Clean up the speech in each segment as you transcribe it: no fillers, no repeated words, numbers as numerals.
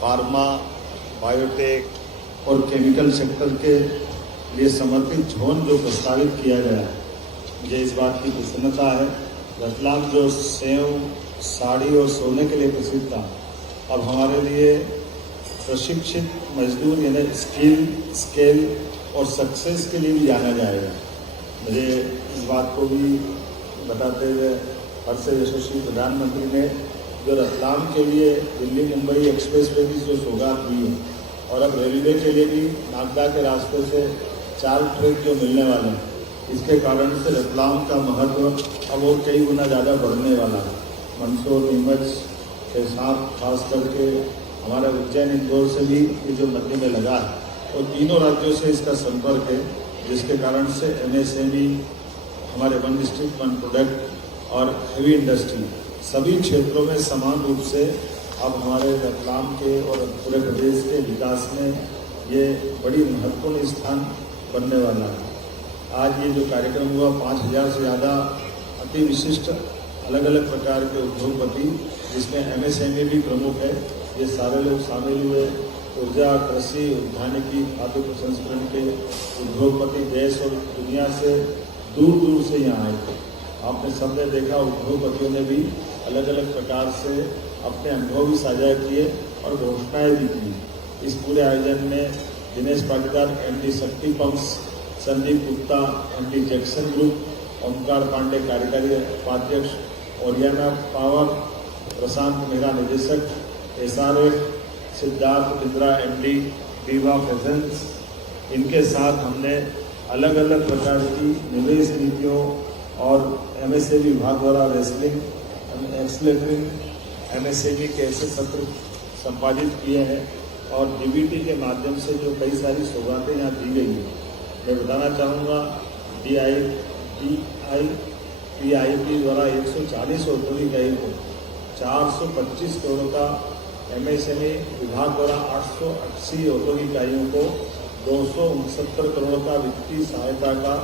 Pharma, biotech और chemical sector के लिए समर्पित जोन जो प्रस्तावित किया गया है, मुझे इस बात की प्रसन्नता है। रतलाम जो सेव, साड़ी और सोने के लिए प्रसिद्ध था, अब हमारे लिए प्रशिक्षित मजदूर यानी स्केल और सक्सेस के लिए भी जाना जाएगा। मुझे इस बात को भी बताते हुए हर्ष यशस्वी प्रधानमंत्री ने जो रतलाम के लिए दिल्ली मुंबई एक्सप्रेस वे की जो सौगात दी है, और अब रेलवे के लिए भी नागदा के रास्ते से 4 ट्रेन जो मिलने वाले हैं, इसके कारण से रतलाम का महत्व अब और कई गुना ज़्यादा बढ़ने वाला है। मंदसौर, नीमच के साथ खास करके हमारा उज्जैन, इंदौर से भी ये जो मध्य में लगा है, और तीनों राज्यों से इसका संपर्क है, जिसके कारण से MSME, हमारे वन डिस्ट्रिक्ट वन प्रोडक्ट और हेवी इंडस्ट्री सभी क्षेत्रों में समान रूप से अब हमारे रतलाम के और पूरे प्रदेश के विकास में ये बड़ी महत्वपूर्ण स्थान बनने वाला है। आज ये जो कार्यक्रम हुआ, 5000 से ज़्यादा अति विशिष्ट अलग अलग प्रकार के उद्योगपति, जिसमें MSME भी प्रमुख है, ये सारे लोग शामिल हुए। ऊर्जा, कृषि, उद्यानिकी, खाद्य प्रसंस्करण के उद्योगपति देश और दुनिया से दूर दूर से यहाँ आए थे। आपने सबने देखा, उद्योगपतियों ने भी अलग अलग प्रकार से अपने अनुभव भी साझा किए और घोषणाएं भी की। इस पूरे आयोजन में Dinesh Patidar, MD Shakti Pumps, Sandeep Gupta, MD Jackson Group, Omkar Pande कार्यकारी उपाध्यक्ष, ओरियाना पावर, प्रशांत मेहरा निदेशक, SRF, Siddharth Bindra MD Viva Fashions, इनके साथ हमने अलग अलग प्रकार की निवेश नीतियों और MSME विभाग द्वारा रेसलिंग, एक्सलेटरिंग, MSME के ऐसे सत्र संपादित किए हैं, और DBT के माध्यम से जो कई सारी सौगातें यहाँ दी गई हैं। मैं बताना चाहूँगा, DIPIP द्वारा 140 औद्योगिक इकाई को 425 करोड़ का, MSME विभाग द्वारा 880 औद्योगिक इकाइयों को 269 करोड़ का वित्तीय सहायता का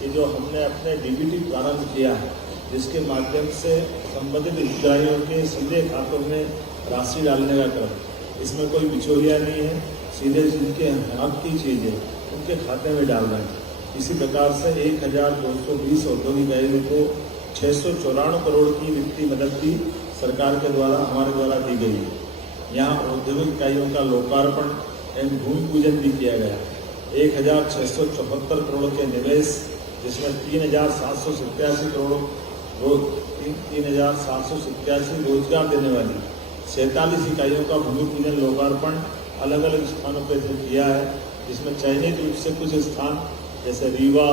ये जो हमने अपने DBT प्रारंभ किया है, जिसके माध्यम से संबंधित हितग्राहियों के सीधे खातों में राशि डालने का क्रम, इसमें कोई बिचौलिया नहीं है, सीधे जिनके हक की चीज़ें उनके खाते में डाल रहे हैं। इसी प्रकार से 1220 औद्योगिक इकाइयों को 694 करोड़ की वित्तीय मदद भी सरकार के द्वारा हमारे द्वारा दी गई है। यहाँ औद्योगिक इकाइयों का लोकार्पण एवं भूमि पूजन भी किया गया। 1674 करोड़ के निवेश, जिसमें 3787 करोड़ 3787 रोजगार देने वाली 47 इकाइयों का भूमि पूजन लोकार्पण अलग अलग स्थानों पर किया है, जिसमें चयनित रूप से कुछ स्थान जैसे रीवा,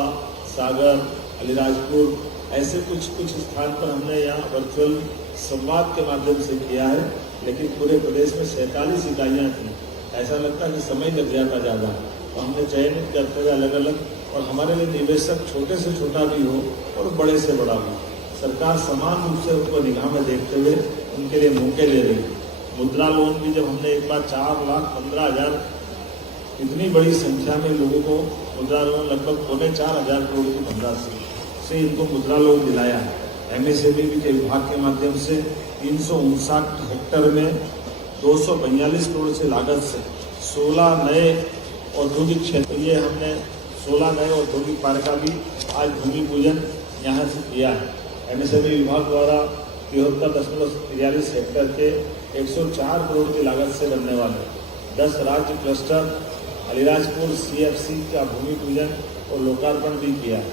सागर, अलीराजपुर, ऐसे कुछ स्थान पर हमने यहाँ वर्चुअल संवाद के माध्यम से किया है। लेकिन पूरे प्रदेश में 47 इकाइयाँ थी, ऐसा लगता है कि समय लग जाता ज़्यादा, तो हमने चयनित करते हुए अलग अलग, और हमारे लिए निवेशक छोटे से छोटा भी हो और बड़े से बड़ा भी, सरकार समान रूप से उनको निगाह में देखते हुए उनके लिए मौके ले रही है। मुद्रा लोन भी जब हमने एक बार 4,15,000 इतनी बड़ी संख्या में लोगों को मुद्रा लोन, लगभग 4,500 करोड़ की धनराशि से इनको मुद्रा लोन दिलाया है। MSME के विभाग के माध्यम से 359 हेक्टेयर में 242 करोड़ से लागत से 16 नए औद्योगिक क्षेत्र, ये हमने 16 नए औद्योगिक पार्क का भी आज भूमि पूजन यहाँ से किया है। MSME विभाग द्वारा 73.43 हेक्टेयर के 104 करोड़ की लागत से बनने वाले 10 राज्य क्लस्टर अलीराजपुर CFC का भूमि पूजन और लोकार्पण भी किया है।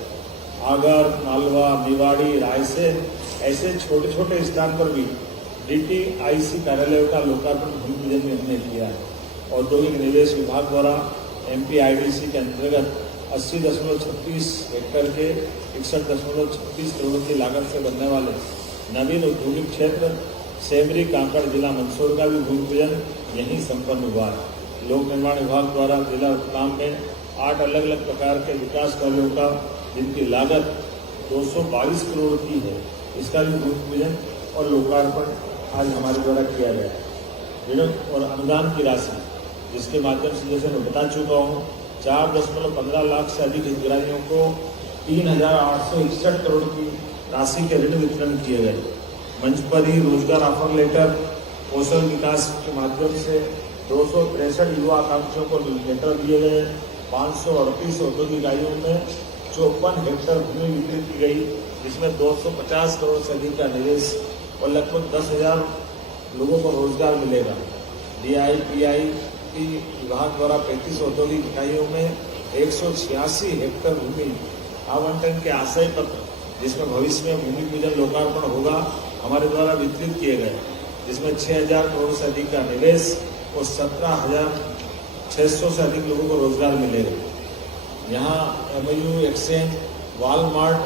आगर, मालवा, निवाड़ी, रायसेन, ऐसे छोटे छोटे स्थान पर भी DTIC कार्यालयों का लोकार्पण भूमि पूजन में हमने किया है। औद्योगिक निवेश विभाग द्वारा MPIDC के अंतर्गत 80.36 हेक्टेयर के 61.36 करोड़ की लागत से बनने वाले नवीन औद्योगिक क्षेत्र सेमरी, कांकड़, जिला मंदसौर का भी भूमि पूजन यहीं संपन्न हुआ है। लोक निर्माण विभाग द्वारा जिला रतलाम में 8 अलग अलग प्रकार के विकास कार्यों का, जिनकी लागत 222 करोड़ की है, इसका भी भूमि पूजन और लोकार्पण आज हमारे द्वारा किया गया है। ऋण और अनुदान की राशि, जिसके माध्यम से जैसे मैं बता चुका हूँ, 4.15 लाख से अधिक हितग्राहियों को 3,861 करोड़ की राशि के ऋण वितरण किए गए। मंच पर ही रोजगार ऑफर लेटर, कौशल विकास के माध्यम से 263 युवा आकांक्षियों को लेटर दिए गए। 538 औद्योगिक इकाइयों में 54 हेक्टेयर भूमि वितरित की गई, जिसमें 250 करोड़ से अधिक का निवेश और लगभग 10,000 लोगों को रोजगार मिलेगा। DIPI विभाग द्वारा 35 औद्योगिक इकाइयों में 186 हेक्टेयर भूमि आवंटन के आशय पत्र, जिसमें भविष्य में भूमि पूजन लोकार्पण होगा, हमारे द्वारा वितरित किए गए, जिसमें 6,000 करोड़ से अधिक का निवेश और 17,600 से अधिक लोगों को रोजगार मिलेगा। यहाँ MOU एक्सचेंज वॉलमार्ट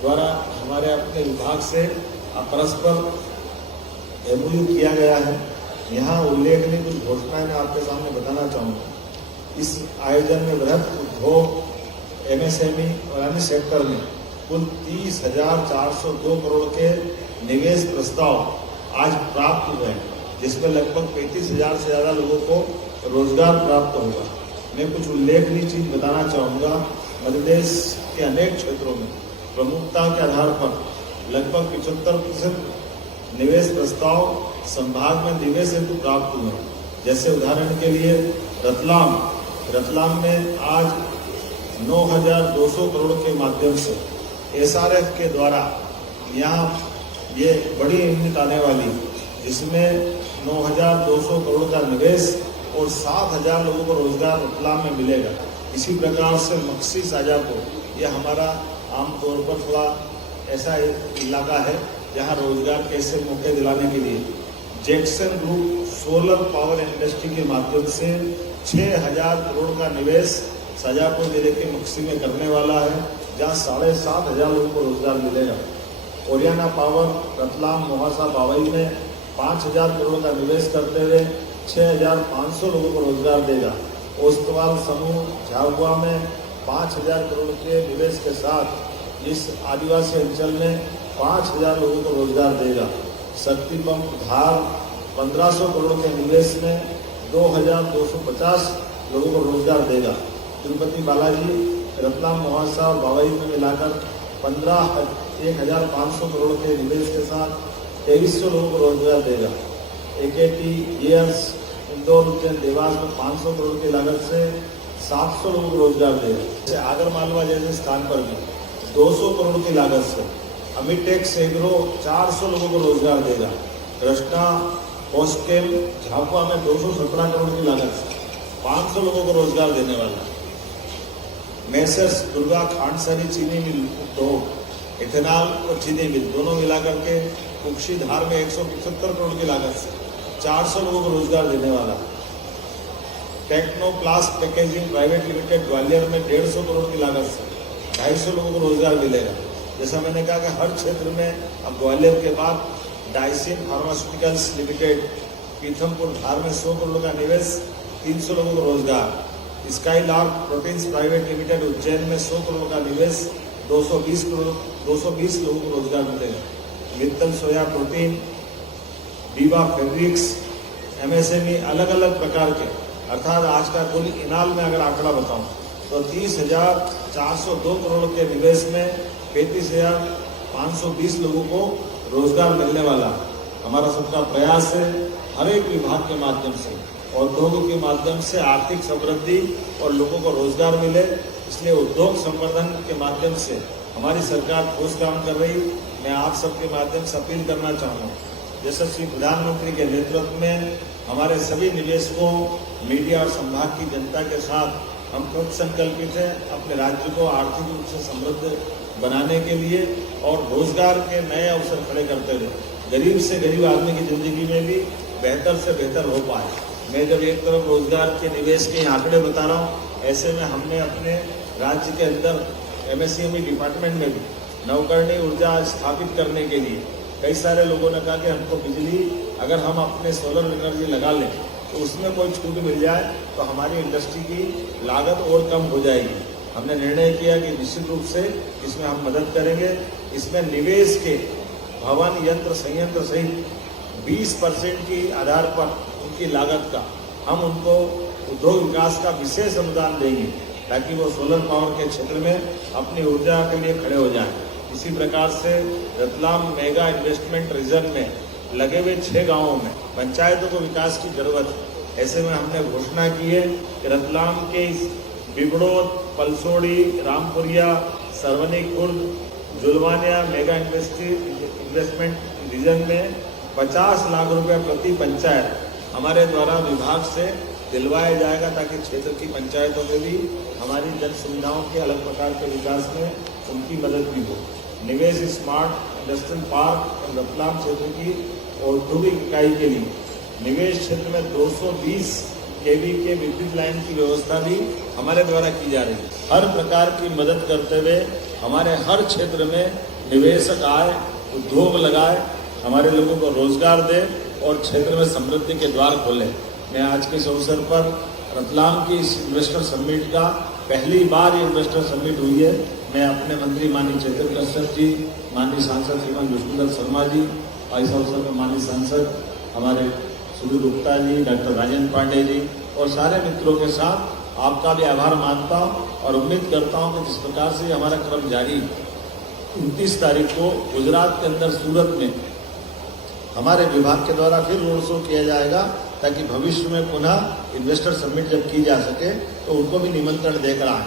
द्वारा हमारे अपने विभाग से परस्पर MOU किया गया है। यहाँ उल्लेखनीय कुछ घोषणाएं मैं आपके सामने बताना चाहूँगा। इस आयोजन में वृहत उद्योग, MSME और अन्य सेक्टर में कुल 30,402 करोड़ के निवेश प्रस्ताव आज प्राप्त हुए हैं, जिसमें लगभग 35,000 से ज़्यादा लोगों को रोजगार प्राप्त होगा। मैं कुछ उल्लेखनीय चीज बताना चाहूँगा। मध्य प्रदेश के अनेक क्षेत्रों में प्रमुखता के आधार पर लगभग 75% निवेश प्रस्ताव संभाग में निवेश हेतु प्राप्त हुए हैं। जैसे उदाहरण के लिए रतलाम में आज 9,200 करोड़ के माध्यम से SRF के द्वारा यहाँ ये बड़ी यूनिट आने वाली, जिसमें 9,200 करोड़ का निवेश और 7,000 लोगों को रोजगार रतलाम में मिलेगा। इसी प्रकार से मक्सी शाजापुर, यह हमारा आमतौर पर थोड़ा ऐसा इलाका है जहाँ रोजगार के ऐसे मौके दिलाने के लिए Jackson group solar power industry के माध्यम से 6,000 करोड़ का निवेश शाजापुर जिले के मक्सी में करने वाला है, जहाँ 7,500 लोगों को रोजगार मिलेगा। ओरियाना पावर रतलाम मोहासा बावई में 5,000 करोड़ का निवेश करते हुए 6,500 लोगों को रोजगार देगा। ओस्तवाल समूह झाबुआ में 5,000 करोड़ के निवेश के साथ इस आदिवासी अंचल में 5,000 लोगों को रोजगार देगा। शक्ति पंप धार 1,500 करोड़ के निवेश में 2,250 लोगों को रोजगार देगा। तिरुपति बालाजी रतलाम मोहासा और बावई में मिलाकर 1,500 करोड़ के निवेश के साथ 2,300 लोगों को रोजगार देगा। AKT ईयर्स इंदौर उज्जैन देवास में 500 करोड़ की लागत से 700 लोगों को रोजगार देगा। जैसे आगर मालवा जैसे स्थान पर भी 200 करोड़ की लागत से अमिटेक्स एग्रो 400 लोगों को रोजगार देगा। कृष्णा हॉस्टेल झाबुआ में 217 करोड़ की लागत से 500 लोगों को रोजगार देने वाला है। मेसर्स दुर्गा खांडसारी चीनी मिल उद्योग, इथेनॉल और चीनी मिल दोनों मिलाकर के कुक्षी धार में 175 करोड़ की लागत से 400 लोगों को रोजगार देने वाला। Technoplast packaging private limited Gwalior में 150 करोड़ की लागत से 250 लोगों को रोजगार मिलेगा। जैसा मैंने कहा कि हर क्षेत्र में अब ग्वालियर के बाद डाइसिन फार्मास्यूटिकल्स लिमिटेड पीथमपुर धार में 100 करोड़ का निवेश, 300 लोगों को रोजगार। Skylark proteins private limited Ujjain में 100 करोड़ का निवेश, 220 लोगों को रोजगार मिलेगा। Mittal soya protein, Biba fabrics, MSME अलग अलग प्रकार के, अर्थात आज का कुल इनाल में अगर आंकड़ा बताऊं तो 30,402 करोड़ के निवेश में 35,520 लोगों को रोजगार मिलने वाला। हमारा सबका प्रयास है हर एक विभाग के माध्यम से, उद्योगों के माध्यम से आर्थिक समृद्धि और लोगों को रोजगार मिले। इसलिए उद्योग संवर्धन के माध्यम से हमारी सरकार ठोस काम कर रही। मैं आप सबके माध्यम से अपील करना चाहूँगा, यशस्वी प्रधानमंत्री के नेतृत्व में हमारे सभी निवेशकों, मीडिया और संभाग की जनता के साथ हम खुद संकल्पित हैं अपने राज्य को आर्थिक रूप से समृद्ध बनाने के लिए और रोजगार के नए अवसर खड़े करते हुए गरीब से गरीब आदमी की जिंदगी में भी बेहतर से बेहतर हो पाए। मैं जब एक तरफ रोजगार के निवेश के आंकड़े बता रहा हूँ, ऐसे में हमने अपने राज्य के अंदर MSME डिपार्टमेंट में भी नवकरणीय ऊर्जा स्थापित करने के लिए कई सारे लोगों ने कहा कि हमको बिजली अगर हम अपने सोलर एनर्जी लगा लें तो उसमें कोई छूट मिल जाए तो हमारी इंडस्ट्री की लागत और कम हो जाएगी। हमने निर्णय किया कि निश्चित रूप से इसमें हम मदद करेंगे। इसमें निवेश के भवन, यंत्र, संयंत्र सहित 20% की आधार पर उनकी लागत का हम उनको उद्योग विकास का विशेष अनुदान देंगे ताकि वो सोलर पावर के क्षेत्र में अपनी ऊर्जा के लिए खड़े हो जाएं। इसी प्रकार से रतलाम मेगा इन्वेस्टमेंट रीजन में लगे हुए 6 गांवों में पंचायतों को विकास की जरूरत है। ऐसे में हमने घोषणा की है कि रतलाम के इस Bigdod, Palsodi, Rampuria, Sarvani Khurd, Julwania mega investment region में 50 लाख रुपए प्रति पंचायत हमारे द्वारा विभाग से दिलवाया जाएगा, ताकि क्षेत्र की पंचायतों में भी हमारी जन सुविधाओं के अलग प्रकार के विकास में उनकी मदद भी हो। निवेश स्मार्ट इंडस्ट्रियल पार्क रतलाम क्षेत्र की औद्योगिक इकाई के लिए निवेश क्षेत्र में 220 केवी के विद्युत लाइन की व्यवस्था भी हमारे द्वारा की जा रही है। हर प्रकार की मदद करते हुए हमारे हर क्षेत्र में निवेशक आए, उद्योग लगाए, हमारे लोगों को रोजगार दे और क्षेत्र में समृद्धि के द्वार खोले। मैं आज के इस अवसर पर रतलाम की इस इन्वेस्टर समिट का पहली बार ये इन्वेस्टर समिट हुई है। मैं अपने मंत्री माननीय चेतन कश्यप जी, माननीय सांसद श्रीमान विष्णुदत्त शर्मा जी और इस अवसर पर माननीय सांसद हमारे सुधीर गुप्ता जी, डॉक्टर राजेंद्र पांडे जी और सारे मित्रों के साथ आपका भी आभार मानता हूँ और उम्मीद करता हूँ कि जिस प्रकार से हमारा क्रम जारी 29 तारीख को गुजरात के अंदर सूरत में हमारे विभाग के द्वारा फिर रोड शो किया जाएगा, ताकि भविष्य में पुनः इन्वेस्टर समिट जब की जा सके तो उनको भी निमंत्रण देकर आए।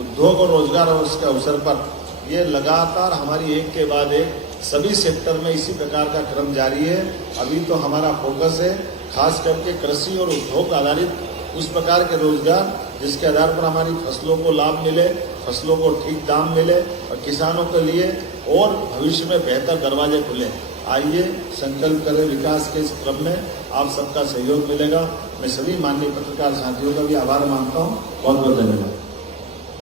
उद्योग और रोजगार और उसके अवसर पर ये लगातार हमारी एक के बाद एक सभी सेक्टर में इसी प्रकार का क्रम जारी है। अभी तो हमारा फोकस है खास करके कृषि और उद्योग आधारित उस प्रकार के रोजगार जिसके आधार पर हमारी फसलों को लाभ मिले, फसलों को ठीक दाम मिले और किसानों के लिए और भविष्य में बेहतर दरवाजे खुले। आइए संकल्प करें विकास के इस क्रम में आप सबका सहयोग मिलेगा। मैं सभी माननीय पत्रकार साथियों का भी आभार मानता हूँ। बहुत बहुत धन्यवाद।